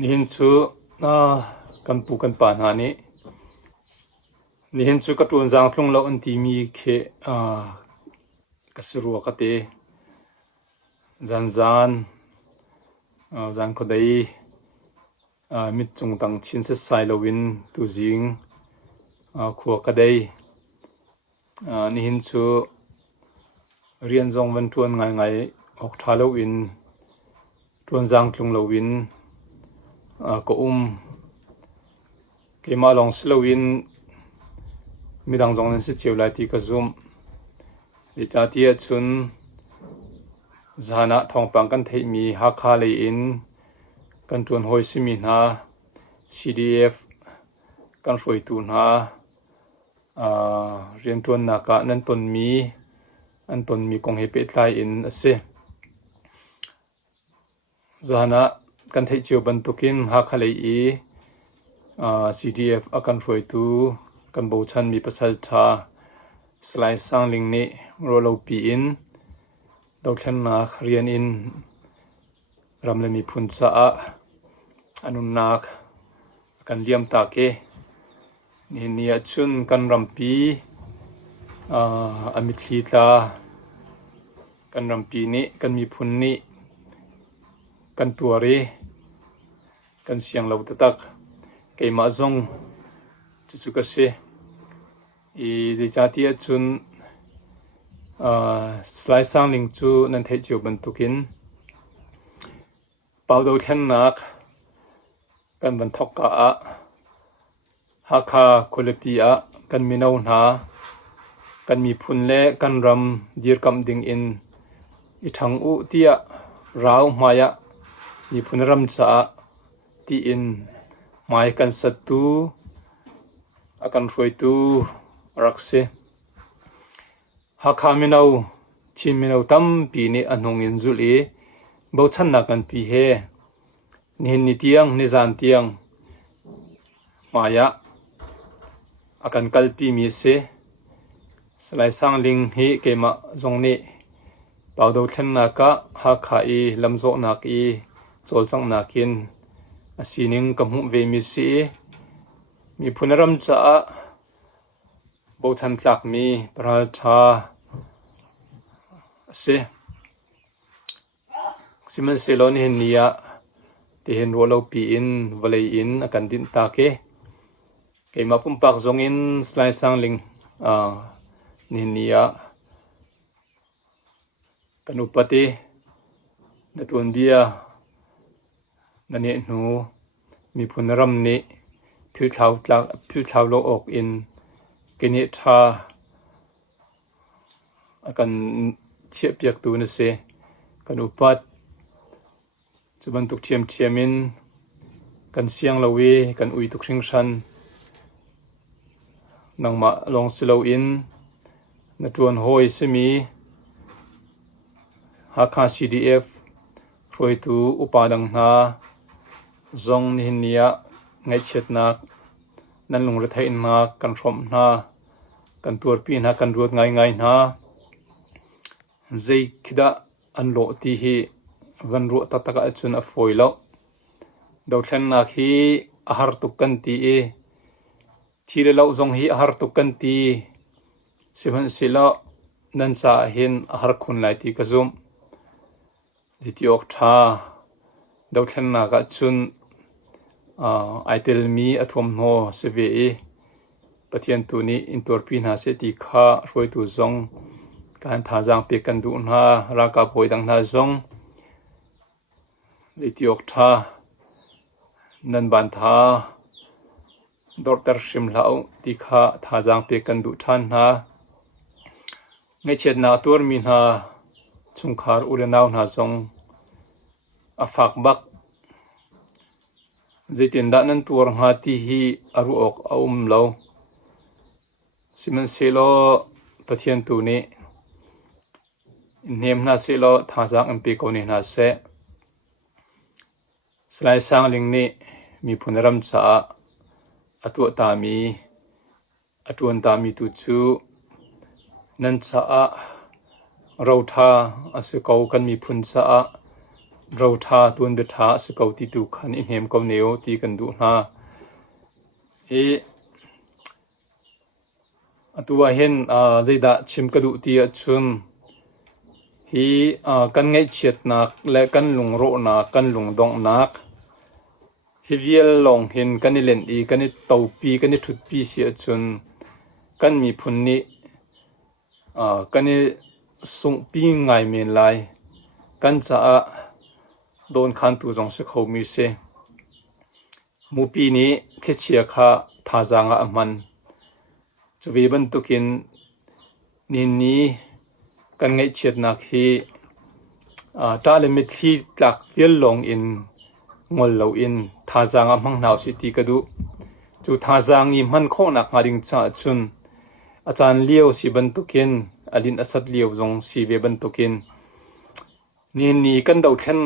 nihinchu kan pu kan pa na ni nihinchu ka tun jang thlung lo an ti mi khe kasru ka te zan ko dai mit chung tang chin se sai lo win tu jing khuwa ka dai nihinchu rian jong wan tuan ngai ok thalo win tuan jang thlung lo win ko ke ma long slowin midang jong nan si chiu lai ti ka zoom li cha ti chun zana thong pang kan thei mi ha kha le in kan tuan hoi simi na CDF kan foi tu na rian tuan na ka nan ton mi an ton mi kong he pe thlai in ase zana kan thei chiu ban tukin ha kha le i CDF akan foi tu kan bo chan mi pasal tha slai sang ling ni rolo pi in do thlan na rian in ramle mi phun cha a anun nak kan liam ta ke ni nia chun kan rampi amit thli tla kan rampi ni kan mi phun ni kan tuari kan siang lo tatak kay ma zong chu ka se I je chati chun slai sang ling chu nan thei chiu ban tukin pau do thlan nak kan ban thok ka a ha kha kholapi a kan mi no na kan mi phun le kan ram dir kam ding in I thang u tia rau maya mi phun ram cha ti in mai kan satu akan foi tu rakse ha kha minau chin minau tam pi ni anong in zuli bo chan na kan pi he ni tiang ni zan tiang maya akan kalpi mi se slai sang ling hi kema zong ni pawdo thlan na ka ha kha I lamzo na ki chol chang na kin asining kamu ve mi si mi phunaram cha bo chan tlak mi pral tha se siman selon hin nia ti hin rolo pi in valei in akan din ta ke ma pum pak zong in slai sang ling ni nia kanupati natun bia nani nu mi phunaram ni phil thau lo ok in kini tha akan chiap piak tu na se kanupat chuban tuk thiamin kan siang lowi kan ui tuk hring hran nangma long silo in natuan hoi semi hakha CDF foi tu upadang na zong ni nia ngai chet nak nan lung ra thai na kan rom na kan tur pi na kan ruat ngai na zei khida an lo ti hi van ru ta taka chun a foi lo do thlan na khi a har tu kan ti e thile lo zong hi a har tu kan ti siban sila nan sa hin a har khun lai ti ka zum ditiok tha do thlan na ka chun aitel mi athom no seve pathian tu ni intor pi na se ti kha roi tu zong kan tha jang pe kan du na ra ka poi dang na zong ditiok tha nan ban tha doctor shimlau ti kha tha jang pe kan du than na ngai chet na tur mi na chungkhar ulenaw na zong afak bak zitin da nan tur ha ti hi aru ok lo siman selo pathian tu ni nem na selo tha jang mp ko ni na se slai sang ling ni mi phunaram cha atu ta mi atuan ta mi tu chu nan cha ro tha ase ko kan mi phun cha เราทาตุนเบทาสกาวติตุคันอินเฮมกาวเนวตีกันดูนาตัวเห็นใจดาชิมกระดูตีชุนฮีกันไงเฉียดนักและกันลุงโรนักกันลุงดองนักฮิเวียลลงเห็นกันนี่เล่นกันนี่เตาปีกันนี่ถุดปีเสียชุนกันมีพุนนี้กันนี่ส่งปีง่ายเมียนลายกันจะโดนขันตุจงสึกเขามีเสมูปีนี้แค่เชียร์ข้าท่าจางมันจะวิบันตุกินนี้กันไงเฉียดนักฮีตาเลมิดฮีหลักเวียลลงอินงอลเหลาอินท่าจางมังนาวสิตีกระดูจูท่าจางอิมันโคนักมาริงจ่าชุนอาจารย์เลี้ยวสิบันตุกินอลินอสัดเลี้ยวจงสีเวบันตุกินนี้กันดาวเช่น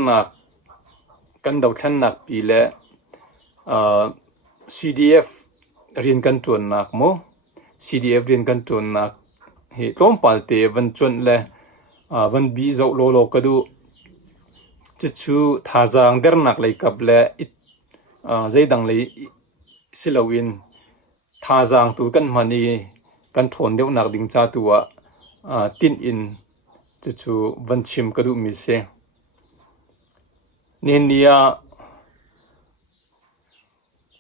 นักปีและCDF เรียนกันจวนนักโม CDF เรียนกันจวนนักเหตุล้มปัลเตวันจวนและวันบีเจ้าโลโลกระดูจะชูท่าจางเดินนักเลยกับและใจดังเลยสิลวินท่าจางตัวกันมันนี่กันทนเดียวนักดิ่งจ้าตัวตินอินจะชูวันชิมกระดูมิเซเนี่ย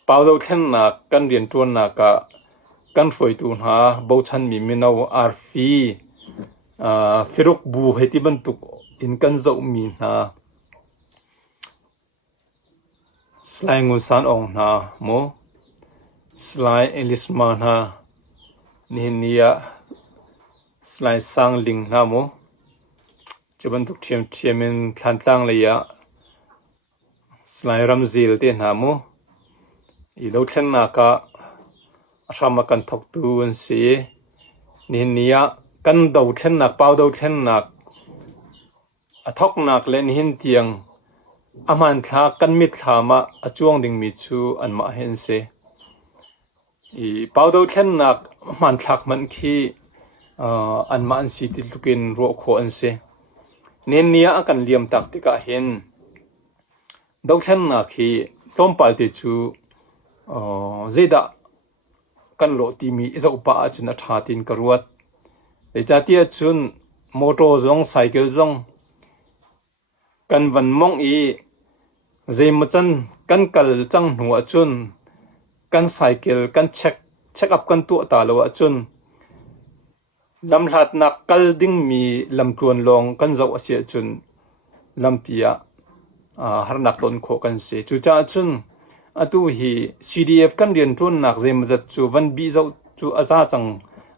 เป่าดาวเช่นนักกันเรียนตัวนักกันฝอยตัวหาบ่ชันมีมินาวอาร์ฟีฟิรุกบูให้ที่บรรทุกอินกันเจ้ามีนาสไลงูสานองนาโมสไลเอลิสมานาเนี่ยสไลสังลิงนาโมจะบรรทุกเทียมเป็นขันตั้งเลยสไลรัมซิลเตนาโมอีดาวเช่นนักรำมากันทกตูนสีเนี่ยกันดาวเช่นนักเป่าดาวเช่นนักทกนักเล่นหินเตียงอามันทากันมิดทามาจ้วงดิ่งมิชูอันมาเห็นเสอีเป่าดาวเช่นนักมันทักมันขี้อันมาอันสิติลุกินรัวโคอันเสเนี่ยกันเลียมตักติกาเห็นดาวเช่นนักขี้ต้มปาติชูเจดากันโลตีมีอิจอุปาจุนทาตินกรวดแต่จัติจุนมอเตอร์จงไซเคิลจงกันวันมองเจมจันกันกัลจังหัวจุนกันไซเคิลกันเช็คอัพกันตัวตาลวจุนลำหัดนักกัลดิ้งมีลำตวนลงกันเจ้าเสียจุนลำปียหานักต้นโคกันเสียจุจ้าจุนตัวฮี CDF กันเรียนทุนนักเจมจัดจูวันบีเจ้าจูอาซาจัง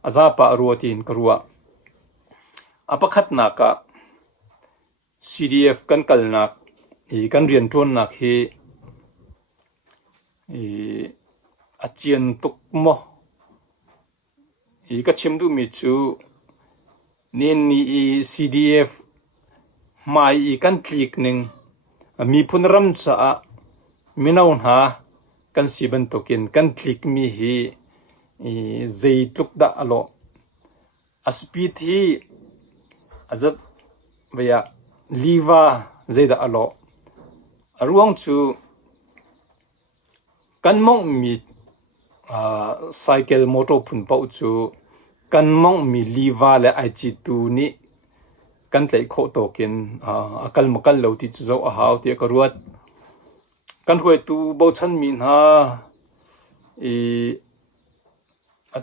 อาซาปะรัวตีนกรัวอภัทนักCDF กันกัลนักกันเรียนทุนนักฮีอาเจียนตุกโมก็ชิมดูมิจูนี่CDF มากันคลิกหนึ่งมีพุนรำษามินาวหากันสิบันตุกินกันคลิกมีฮีใจตุกดะอโลอสปีที่อาจจะเวียลีวาใจดะอโลรวงชูกันมองมีไซเคิลมอเตอร์พุ่นเป่าชูกันมองมีลีวาและไอจีตูนี่กันเลยโคตกินกัลมกัลเหลาที่จะเอาหาที่กรวดกันหวยตูบ่ชันมีนา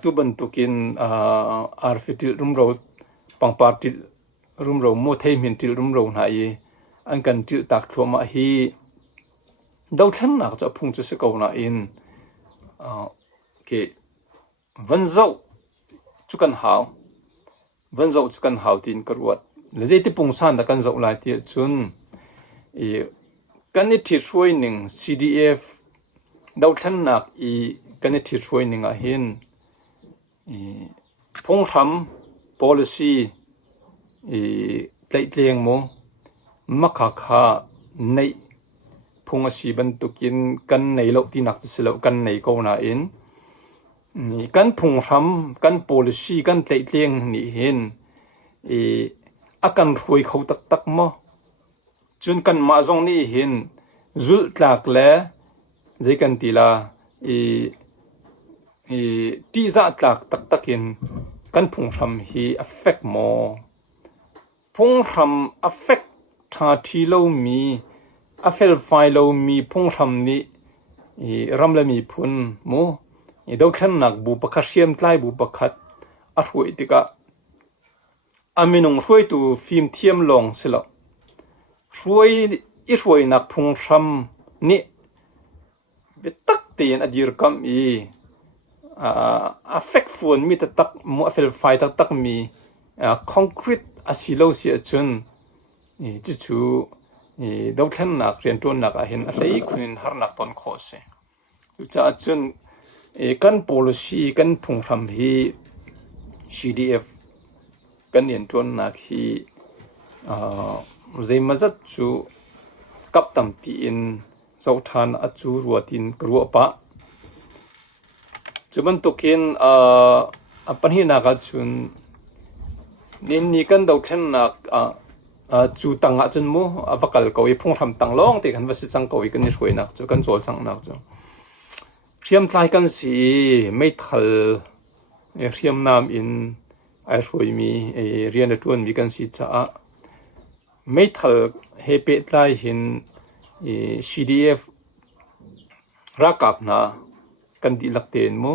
ตุบันตุกินอาร์ฟิติรุมเราปังปาร์ติรุมเราโมเทมินติรุมเราหายอันกันติตักทัวมาฮีดาวชันนักจะพุ่งจะสกาวนาอินเกวันเจ้าจุกันหาววันเจ้าจุกันหาวตินกรวดและเจติปุ่งสันตะกันเจ้าลายเตียจุนกันนี่ที่ช่วยหนึ่ง CDF ดาวชันนักกันนี่ที่ช่วยหนึ่งเห็นพงทำ policy ไต่เลียงโมมักขาในพงสีบรรทุกินกันในโลกที่นักจะเสลกันในกนาอินกันพงทำกัน policy กันไต่เลียงนี่เห็นอาการรวยเขาตักโม จุนกันมาซงนี่หินจุลตากแลเจกันติลาตีซาตากตักตักินกันพุงทำฮีอเฟกโมพุงทำอเฟกทาทีโลมีอเฟลไฟโลมีพุงทำนี้รำละมีพุนมูดอกขันนักบุปผาเชียมไล่บุปผาอัดหวยติกะอามินงรวยตูฟิล์มเทียมลงสิละรวยนักพุงทำนี้เบตักเตียนอดีรกัมอเฟกฟูนมีตะตักมูอเฟลไฟตะตักมีคอนกรีตอาศิโลเสียจนจู่ดอกขันนักเรียนตัวนักเห็นอะไรคุณหานักตอนโคเสจะจนกันโพลิซีกันพุงทำฮี CDF กันเรียนตัวนักฮีเจมาจัดจูกับตั้มตีนเจ้าทานอจูรัวตินกรัวปะจุบันตุกินปัญหานักจุนนี่กันดอกเช่นนักจูตังจุนมูปากกาเกาอีพุ่งทำตังลงแต่กันว่าสิจังเกาอีกันนี่ช่วยนักจุกันโจลจังนักจุเทียมทายกันสิไม่ทัลเทียมน้ำอินไอ้ช่วยมีเรียนตัวมีกันสิจ้าไม่ทัลเฮเปตไลหินCDF รักกับนะกันดีลักเตนมู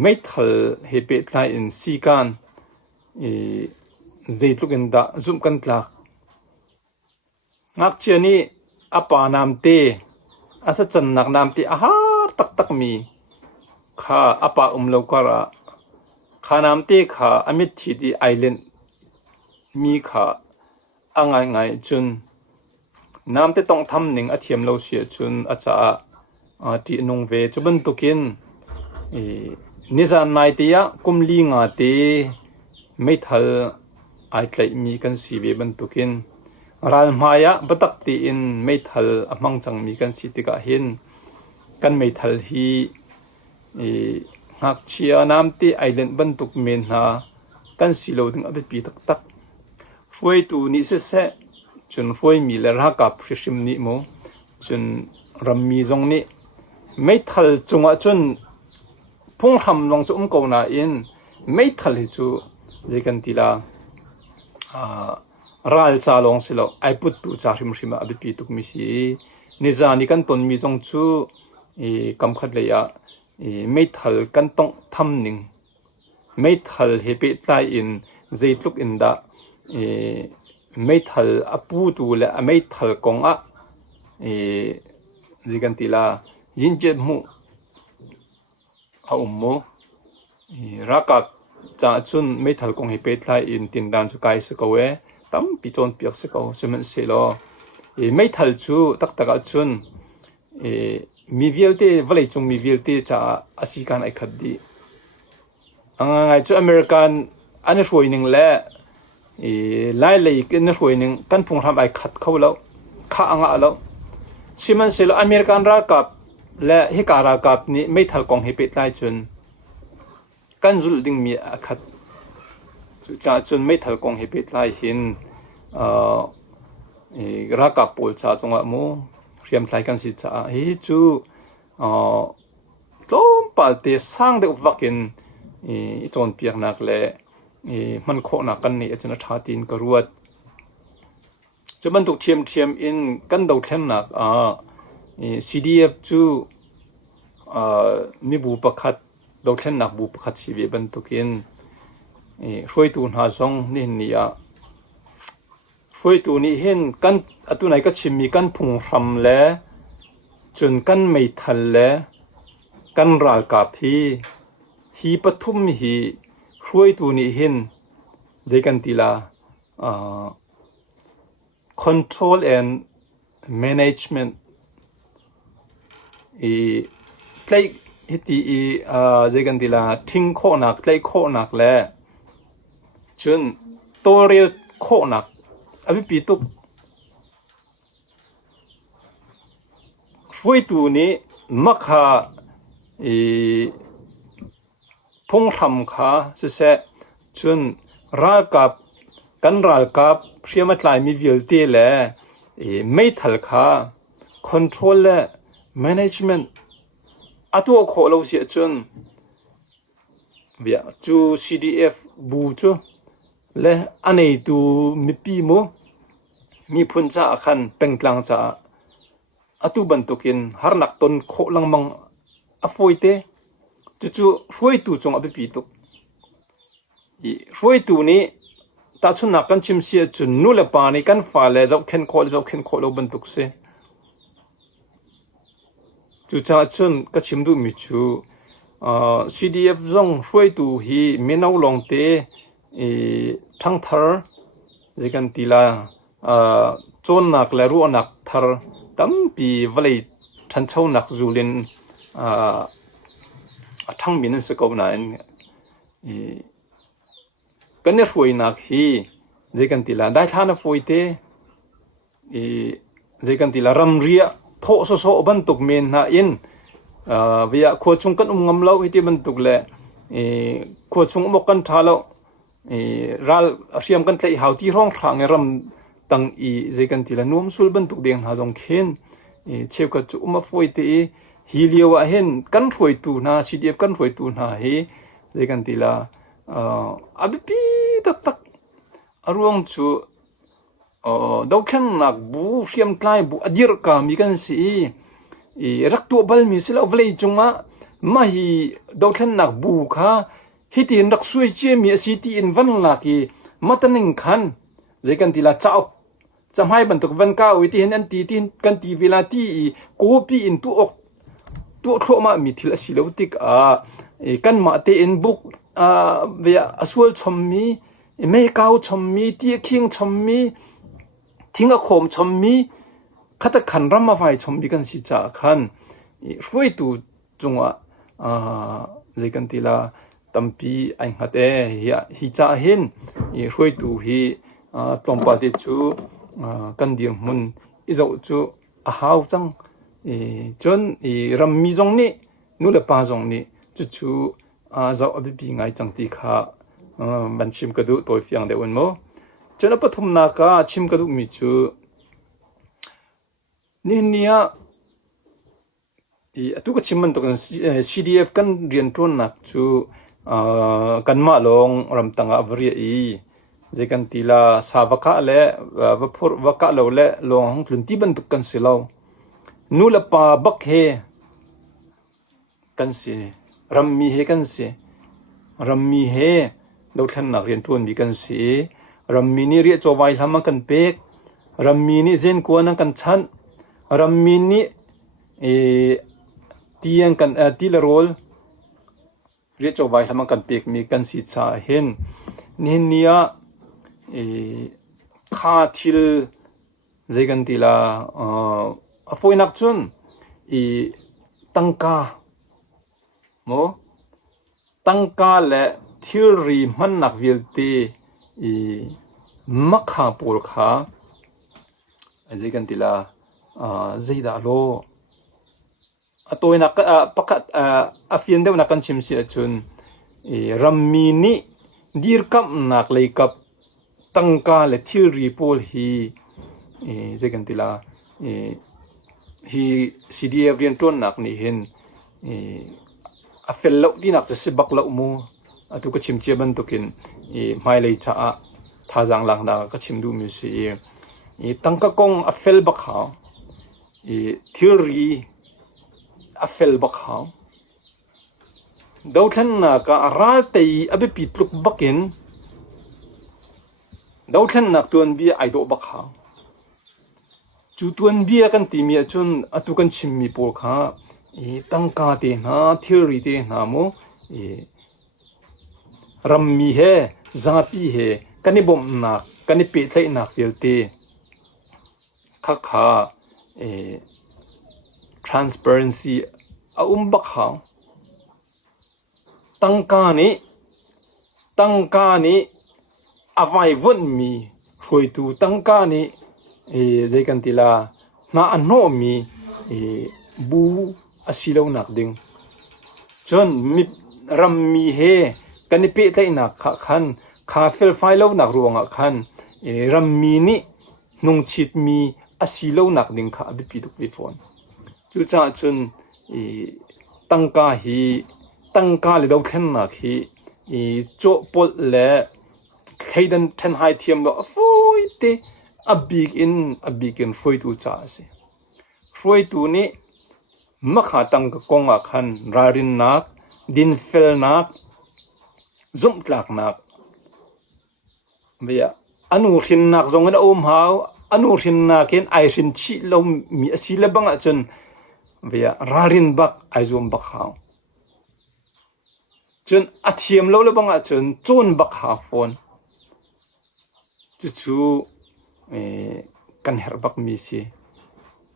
ไม่ทัลเฮเปตไลอินซีกันเจตุกันดาซุ่มกันลักงักเชียนี่อปานามเตอาศัยจันนักนามเตอาหารตักมีข้าอปาโลกระข้านามเตข้าอเมทิดีไอแลนด์มีข้าง่ายจุนน้ำเตต้องทำหนึ่งอาเทียมเราเสียจุนอาจจะที่นงเวจุบันตุกินนิสานนายเตียกุมลีงาเตไม่ทัลไอใครมีกันสีเวบันตุกินรัลมายะบัตักตีอินไม่ทัลมังจังมีกันสีติกาหินกันไม่ทัลฮีหักเชียน้ำเตไอเลนบันตุกเมนฮากันสีโลดึงอภิปีตักฟวยตูนิเสเซจนฟวยมีเลรากับฟิชิมนิโมจนรำมีจงนี้ไม่ทัลจงจนพุ่งทำลงจุ่มกนาอินไม่ทัลจูเจกันติลารัลซาลงสิโลไอพุตตูจาริมริมาอภิปีตุกมิสีนิจานิกันตนมีจงจูกำขัดเลยไม่ทัลกันต้องทำหนึ่งไม่ทัลเฮเปตไลอินเจตุกอินดาไม่ทัลอปูตูและไม่ทัลกงจิกันติลายินเจมูอุโมรักจ่าจุนไม่ทัลกงเฮเปตไลอินตินดานสุกายสกเวตั้มปิจอนเปียกสกาวสมันเซโลไม่ทัลจูตักจุนมีวิลเตวลัยจงมีวิลเตจ่าอาศิกันไอคัดดีไงจูอเมริกันอันนี้ช่วยหนึ่งและไล่เลยกันช่วยหนึ่งกันพุ่งทำไอขัดเขาแล้วข้าอ่างแล้วชิมันเสลอเมริกันรักกับและฮิการากับนี่ไม่ทัลกองเฮเปตไลจนกันจุลดิ่งมีขัดจ่าจนไม่ทัลกองเฮเปตไลหินรักกับปูจ่าจงว่ามูเรียมไลกันสิจ่าฮิจูล้มปัลเตสร้างเด็กวักินจนเปียกนักและมันโคนักกันนี่จะนัดหาตีนกรวดจะบรรทุกเทียมอินกันดาวเทนนักCDF จูมีบุปผัดดาวเทนนักบุปผัดชีวิตบรรทุกอินช่วยตูนหาซองนี่นี่ช่วยตูนี่เห็นกันตุไหนก็ชิมีกันพุงรำและจนกันไม่ทันและกันรากาฮีปทุมฮีช่วยตัวนี้เห็นเจกันติลาcontrol and management ใกล้ฮิตีเจกันติลาทิ้งโคนักใกล้โคนักแล้วจนตัวเรียโคนักอภิปิตุกช่วยตัวนี้มักหาพงทำขาเสจนรักกับก กันรากกับเสียมาหลายมีวิลเตแลไม่ทัลคา control และ management อตัวโคเราเสียจนเบียจู CDF บูจูและอันไหนตูมีปีมูมีพุนจาคันเป็นกลางจาอตุบันตุกินหานักตนโคลังมังอฟอยเตจู่ๆฟอยตูจงอภิปีตุฟอยตูนี้ตาชุนนักกันชิมเสียจุนนู่นละปานี่กันฟ้าเลยเจ้าเข็นโคเราบันตุกเสจู่จ้าชุนก็ชิมดูมิจูCDF จงฟอยตูฮีมีนเอาลงเตทั้งทาร์จะกันตีลาจนนักและรู้นักทาร์ตั้มปีวันเลยทันเช่านักจูลินทั้งมินสกอบนั้นกันเนี่ยฟอยนักฮีจะกันตีลาได้ท่านฟอยเตจะกันตีลารำเรียโทโซบันตุกเมนนาอินเวียขวดชงกันงำเล่าให้ที่บันตุกแหละขวดชงมกันทาเล่ารัลเรียมกันเลยหาวที่ร้องทางรำตั้งเจกันทีละนุ่มสุลบันตุกเดียงหาจงเข็นเชื่อกับจุมาฟอยเตฮิเลียวเห็นกันฟอยตูนาซีดีเอฟกันฟอยตูนาเฮเจกันทีละอบิปีตักอารวงจูดาวขันนักบูเรียมไกลบูอดีรกามีกันสิรักตัวบัลมีสิลาวเลยจงมาฮีดาวขันนักบูค่ะฮิตินรักสวยเจมีสิติอินวันลักีมาตันนิงขันเจกันทีละเจ้าจำให้บรรทุกวันก้าววิธีเห็นอันตีที่กันตีเวลาที่โกปีอินตัวโคมามีทีละสิลาวติกกันมาเตอินบุกเวียสวลชมมีไม่ก้าวชมมีที่คิงชมมีทิ้งอโคมชมมีขัดขันรำมาไฟชมมีกันสิจ่าขันช่วยตัวจงว่าเจกันทีละตั้มปีไอ้หัดฮิจ่าเห็นช่วยตัวฮีตรงปฏิจูกันเดียมุนอีเจ้าจูหาวจังจนรำมีจงนี้นู่นละปาจงนี้จู่เจ้าอภิปีไงจังตีข้าบันชิมกระดูตัวเฟียงเดวันโมจนปฐมนาคาชิมกระดูมีจูนี่เนี่ยทุกชิมมันตกัน CDF กันเรียนต้นนักจูกันมาลงรำตังอวรีเจกันตีลาสาวกะเล่วกะเลวเล่ลงห้องคลุนที่บรรทุกกันสิเรานู่ละปาบักเฮกันสิรำมีเฮกันสิรำมีเฮดาวขันนักเรียนทุนมีกันสิรำมีนี่เรียกจวายทำมากันเป็กรำมีนี่เจนกวนกันชันรำมีนี่ตียงกันตีละโรลเรียกจวายทำมากันเป็กมีกันสิจ่าเห็นนี่เนี่ยข้าทิลเจกันทีละฟอยนักจุนตังกาโมตังกาและทิลรีมันนักวิลตีมักขาปูลขาเจกันทีละเจดาโลตัวนักปักอาฟินเดวนักกันชิมเสียจุนรัมมีนี่ดีร์กับนักเลยกับตั้งกาและทิลรีโพลฮีเจกันทีละฮีซีดีเอฟเรียนต้นนักนี่เห็นอเฟลเลาที่นักจะสิบักเลามูตุกชิมเชียบันตุกินไม่เลยจ้าท่าจังหลังนักก็ชิมดูมิสิตั้งกากงอเฟลบักเขาทิลรีอเฟลบักเขาดาวทันนักรัลตีอภิปิตลุกบักินดาวทันนักตัวนี้ไอโดบักเขาจุดตัวนี้กันที่มีจนตุกันชิมมีปวดขาตั้งกาเตนะทิลรีเตนะโมรัมมีเฮซาปีเฮกันนี่บ่มนักกันนี่เป็ดเลยนักเดียวเตข้าtransparency บักเขาตั้งกานี้อวัยวนมีหวยตูตั้งกานี้เจกันทีละน่าอันโนมีบูอาศิลานักดิ่งจนมีรำมีเฮกันนี่เป็ดเลยนักขันคาเฟลไฟลานักรวงขัน ram mi ni nung chit mi asilo nak ding kha abipi tuk vi phone chu cha chun tangka le do khen na khi cho pol le khaidan then hai thiam lo foi te abig in foi tu cha se foi tu ni makha tang ka konga khan rarin nak din fel nak zum tlak nak bia anu khin nak zong na hau anu khin na ken ai rin chi lo mi asila banga chun bia rarin bak ai zum bak hau chun athiam lo le banga chun chon bak ha phone chu kan her bak mi si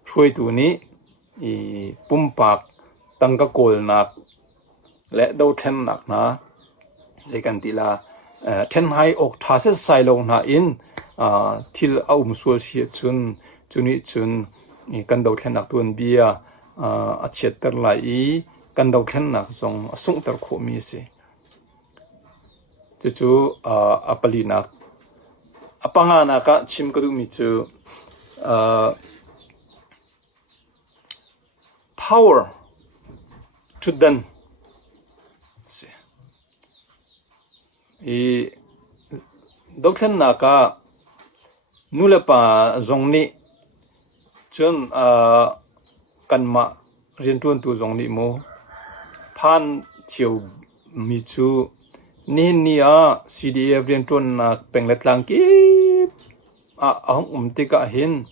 foi tu ni pumpak tangka kol nak le do then nak na le kan tila then hai ok tha se sai lo na in thil aum sual sia chuni kan do then nak tun bia a chet ter lai kan do then nak zong asung ter kho mi se chu apali nak apanga na ka chim ka du mi chu power to then dokhen naka nulapa zongni chun kanma rentun tu zongni mo phan thiu mi chu ni nia CDF rentun na penglet lang ki ahong tika hin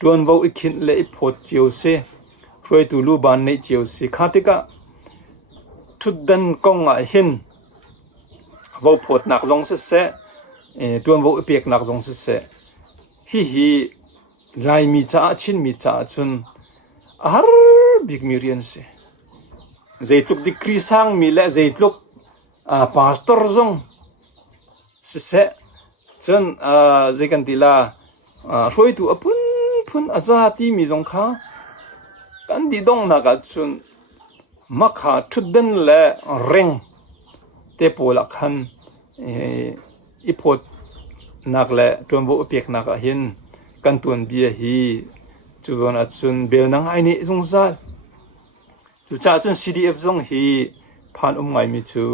tuan vo ikhin le phot chiu se foi tu lu ban nei chiu si khatika thuddan konga hin vo phot nak zong se tuan vo ipek nak zong se hi lai mi cha chin mi cha chun har big mirian se zeitluk dikri sang mi le zeitluk pastor zong se chun zekan tila roi tu apun azati mi zong kha kan di dong na ka chun makha thudden le reng te pola khan ipot nak le tuanbo pek nak hin kan tuan bia hi chuon a chun bel nang ai ni zong za chu cha chun CDF zong hi phan ngai mi chu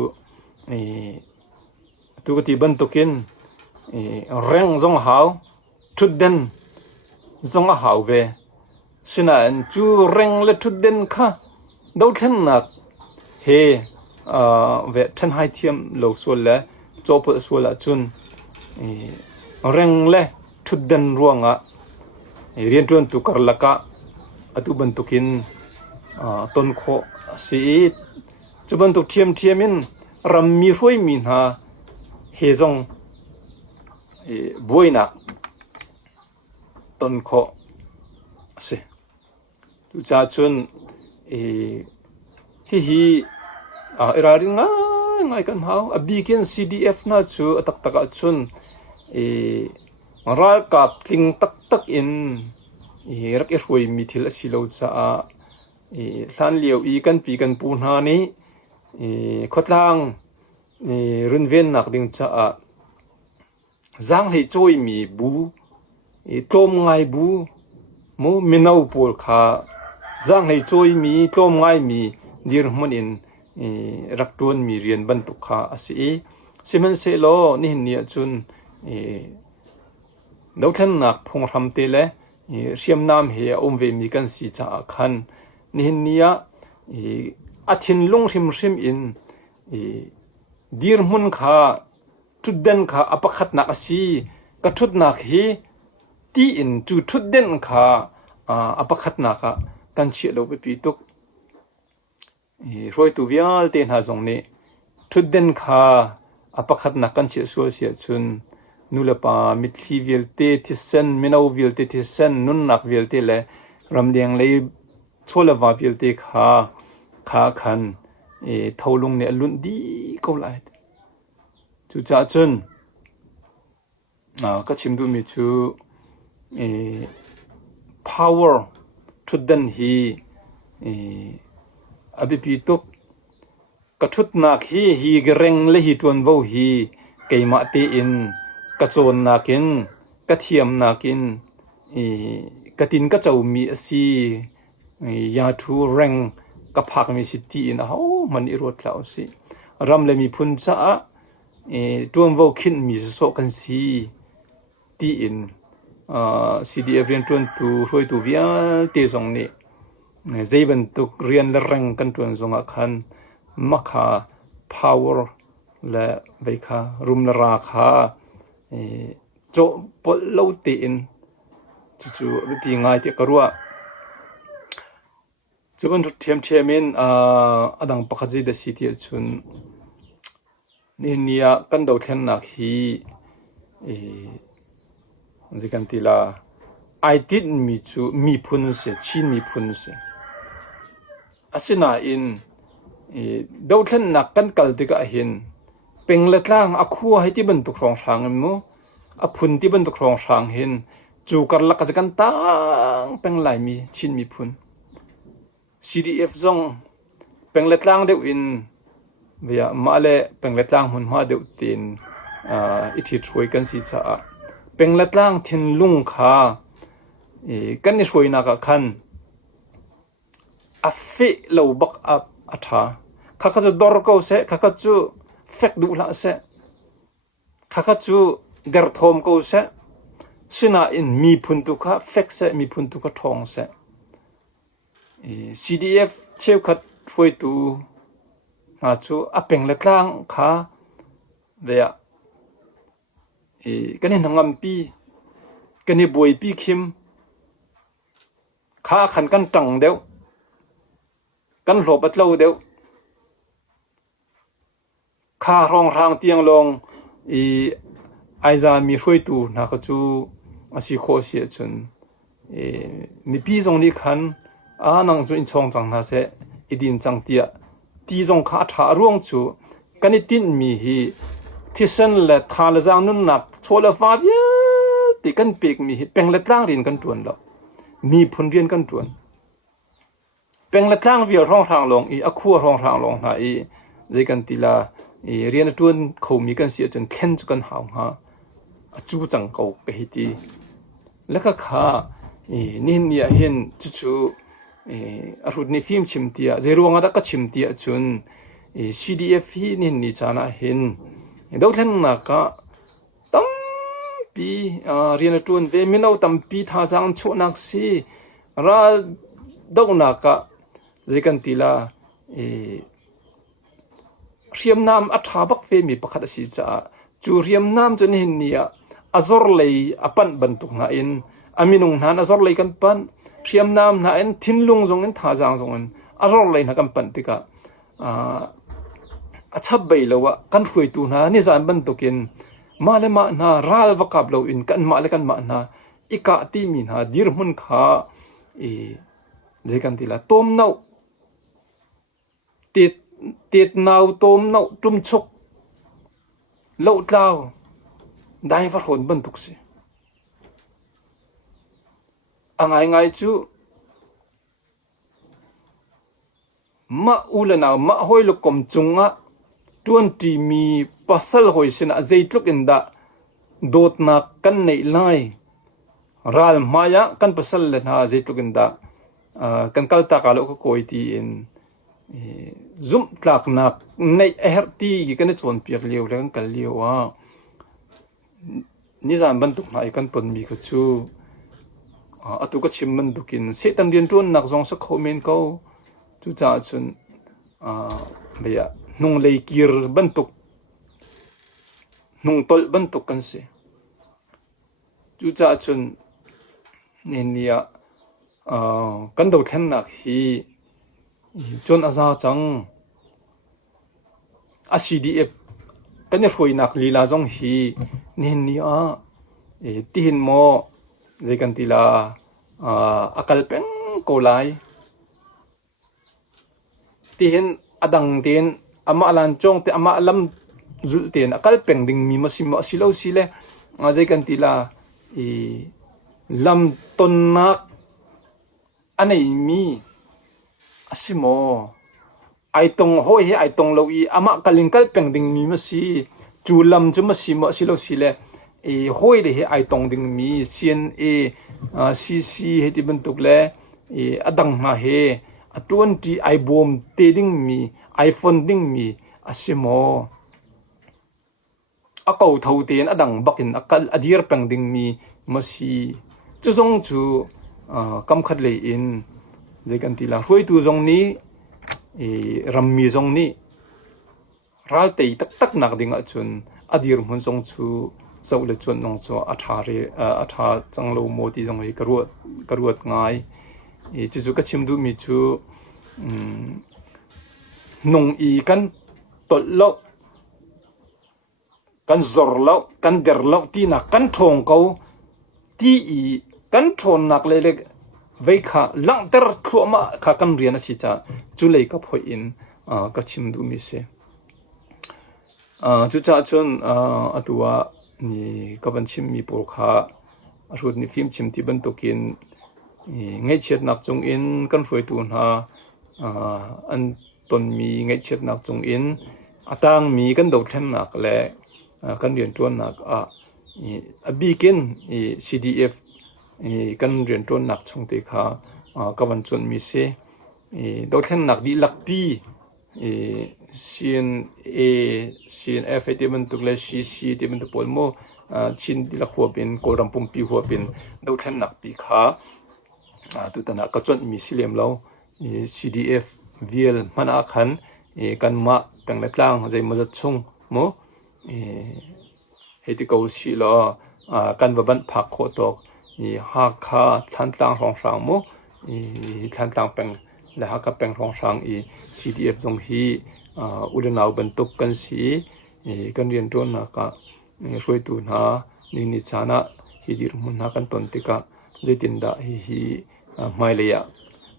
tu ti ban tokin reng zong hau thudden zong a hau ve sina an chu reng le thudden kha do then nak he ve then hai thiam lo so le chop so la chun reng le thudden ruanga rian tuan tu karlaka atu ban tukin ton kho si chuban tu thiamin ram mi roi min ha he zong boina ton kho se tu cha chun hi iraring ngai kan hau abiken CDF na chu atak taka chun ral kap tling tak in rak roi mi thil asilo cha hlan liu kan pi kan pu na ni khotlang runven nak ding cha zang hei choi mi bu tom ngai bu mo minau pol kha zang hei choi mi tom ngai mi dir hmun in raktuan mi rian ban tu kha asi siman se lo ni nia chun dokhan nak phung ram te le siam nam he omve mi kan si cha khan ni nia athin long rim in dir mun kha thudden kha apakhat nak asi ka thut nak hi ti in chu thudden kha apakhat nak ka kan chi lo be pi tuk roi tu vial te na zong ni thudden kha apakhat nak kan chi so sia chun nulapa mitli vialte thisen minau vialte thisen nun nak vialte le ramdeng le cholawa vialte kha khan tholung ne lun di ko lai chu cha chun ka chimdu mi chu power thuddan hi abipi tok kathut nak hi gereng le hi tuan vo hi keima te in kachon nakin กระเทียมนากินกระตินก็จะมีสียาทูแรงกะผักมีสิตีนะเฮามันอีรวดแล้วสิรำเลยมีพุนจะตัวมวคินมีโซกันสีตีอินCDF เรียนจวนตูช่วยตูเวียเตซงนี่ใจบันตุกเรียนแรงกันจวนซงอาคันมักคา power และไว้คารุมราคาโจปลโลตีอินจู่ๆวิธีง่ายที่กรัวจุบันเทียมมินอดังปะขจิดสิที่ชุนนี่กันดาวเทนนักฮีจิกันติลาไอติดมีพุนเสชินมีพุนเสอาศินาอินดาวเทนนักกันกัลติกะหินเป็นเล็ดล่างอคัวให้ที่บรรทุกรองทางมั้งอพุนที่บรรทุกรองทางหินจูกันลักจะกันตั้งเป็นหลายมีชินมีพุนCDF ซงเป็นเล็ดล่างเดียวอินเวียมาเลเป็นเล็ดล่างหุ่นมาเดียวตีนอิทธิช่วยกันสิจ้าเป็นเล็ดล่างทินลุงขากันนี่ช่วยนักขันอัฟฟิเลวบักอัฐาข้าก็จะดอร์กูเสข้าก็จะเฟกดูละเสข้าก็จะเกิดทอมกูเสสินาอินมีพุนตุกะเฟกเสมีพุนตุกะทองเสCDF เชี่ยวขัดช่วยตูอาจูอเป็นเล็ดล่างขาเวียกันนี่ทั้งอัมปีกันนี่บวยปีคิมขาขันกันจังเดียวกันหลบอัดเล่าเดียวขารองทางเตียงลงไอซามีช่วยตูนักจูอาศิโคเสียจนมีปีตรงนี้ขันนังจุนชงจังนาเสอีดินจังเตียตีจงขาถาร่วงจูกันนี่ตินมีฮีที่เส้นและทาลจังนุ่นหนักโชลฟ้าเยติกันเปีกมีฮีเป็นเล็ดล่างเรียนกันตวนแล้วมีผลเรียนกันตวนเป็นเล็ดล่างเวียร่องทางลงอคัวร่องทางลงนะเรื่องกันตีลาเรียนตวนเขามีกันเสียจนเข็นจกันหาวฮะจูจังเขาไปฮีตีแล้วก็ขานี่เนี่ยเห็นจู่รุดในฟิล์มชิมเตียเจรวงอาดักชิมเตียจนCDF นี่นี่จานะเห็นดาวเทนนักตั้มปีเรียนจวนเวมินเอาตั้มปีท่าจังชนักสิราดาวนักเรื่องตีลาเรียมน้ำอัฐาบักเวมีประคัดสิจ้าจูเรียมน้ำจนเห็นเนี่ยอัซอร์เลยอปันบรรทุกนาอินอามินุงนั้นอัซอร์เลยกันปันเทียมน้ำนะเอ็นทิ้งลุงทรงเอ็นท่าจางทรงเอ็นอารมณ์เลยนะกันปันติกะชับไปแล้วว่ากันคุยตูนะนี่จานบันตุกินมาเลมานะราลวกับเราอินกันมาเลกันมานะอีกะตีมีนะดีร์มุนขาเจกันติละต้มเน่าติดเน่าต้มเน่าจุ่มชกเล่าเล่าได้ฟัดคนบันตุกสิง่ายจูมาอุลนามาหอยลูกกมจุงะจวนที่มีปัสสาวะหอยสินะใจลุกอินดาโดดนักกันในไลรัลมายะกันปัสสาวะนะใจลุกอินดากันกัลตากาลุกโกยตีอินซุ่มตากนักในเอฮร์ตีกันในชวนเปียกเลี้ยวแล้วกันเลี้ยวว่านี่จานบรรทุกนายกันปนมีกจูตุกชิมมันดุกินเสตันเดียนจวนนักจงสักคอมเมนต์เขาจุจ่าจนเบียนุ่งเลยกีร์บรรทุกนุ่งตอลบรรทุกกันเสจุจ่าจนเนี่ยกันดูแค่นักฮีจนอาซาจังCDF กันเนี่ยช่วยนักลีลาจงฮีเนี่ยที่เห็นโมเจกันติลาakal peng kolai tihin adang tin ama alan chong te ama alam zul ten akal peng ding mi masimo silo sile je kan tila lam tonnak anei mi asimo ai tong hoi he ai tong lo i ama kalin kal peng ding mi masi chu lam chu masimo silo sile ห้อยเลยไอตองดิงมี CNA CC เฮติบันตุกแลอดังมาเฮ20ไอบอมเตดิงมีไอฟอนดิงมีอสิโมอเกาเท่าเตียนอดังบักินอกัลอดีรปังดิงมีมาสีจุจงจูกำคัดเลยอินเดกันทีละห้วยตูจงนี้รัมมีจงนี้รัลเตยตักนักดิงอจุนอดีรมุนจงจูสาวเลจวนนงจูอัฐาจังโลโมติจงให้กรวดง่ายจุก็ชิมดูมีจูนงอีกันตดโลกันจอร์โลกันเดร์โลที่นักกันทงเขาที่กันทนนักเล็กไว้ค่ะหลังเดร์ทั่วมาข้ากันเรียนสิจ้าจุเลยก็พออินก็ชิมดูมีเสียจุจ้าจนตัวนี่ก็บันชิมมีปลูกค่ะรูดนี่ฟิล์มชิมที่บันตุกินไงเช็ดนักจงอินกันฝอยตูนฮะอันตนมีไงเช็ดนักจงอินต่างมีกันโดดแทมนักและกันเรียนตัวนักบีกินCDF กันเรียนตัวนักชงเตค่ะก็บันจนมีเสโดดแทมนักดีลักปีCNF ที่มันตุกเล CC ที่มันตุกปอลโมชินดีลักหัวเป็นโกรัมปุ่มปีหัวเป็นโดดแทมนักปีค่ะตุตนะก็จนมีสิเลมเราCDF VL มันอาคันกันมาตั้งแต่กลางใจมาจัดชงโมเฮติกาวสิลอกันบันพักโคตกหากขาทันต่างรองสางโมทันต่างเป็นและหากเป็นรองสางCDF จงฮีอุดนาวบรรทุกกันสีกันเรียนตัวนักช่วยตูนานิจานะฮิดิรมุนนักกันตนติกะเจตินดาฮิไม่เลย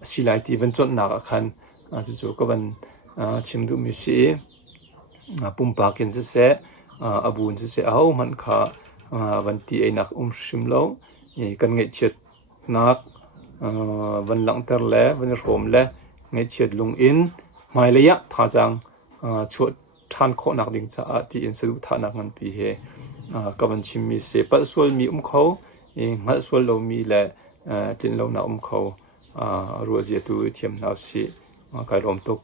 สิไลที่วันจนนักขันจู่ๆก็วันชิมดูมิสีปุ่มปากินเสียอบูนเสียเอามันขาวันที่ไอ้นักชิมแล้วกันเงยเฉียดนักวันหลังเตอร์แล้ววันรวมแล้วเงยเฉียดลงอินไม่เลยท่าจังชวดท่านโคนักดิ่งจะที่อินสรุท่านักงันปีเหกับวันชิมมีเสียปัสส่วนมีเขางัดส่วนเรามีแหละจินเราหน้าเขารัวเจียตัวเทียมนาสิกายลมตก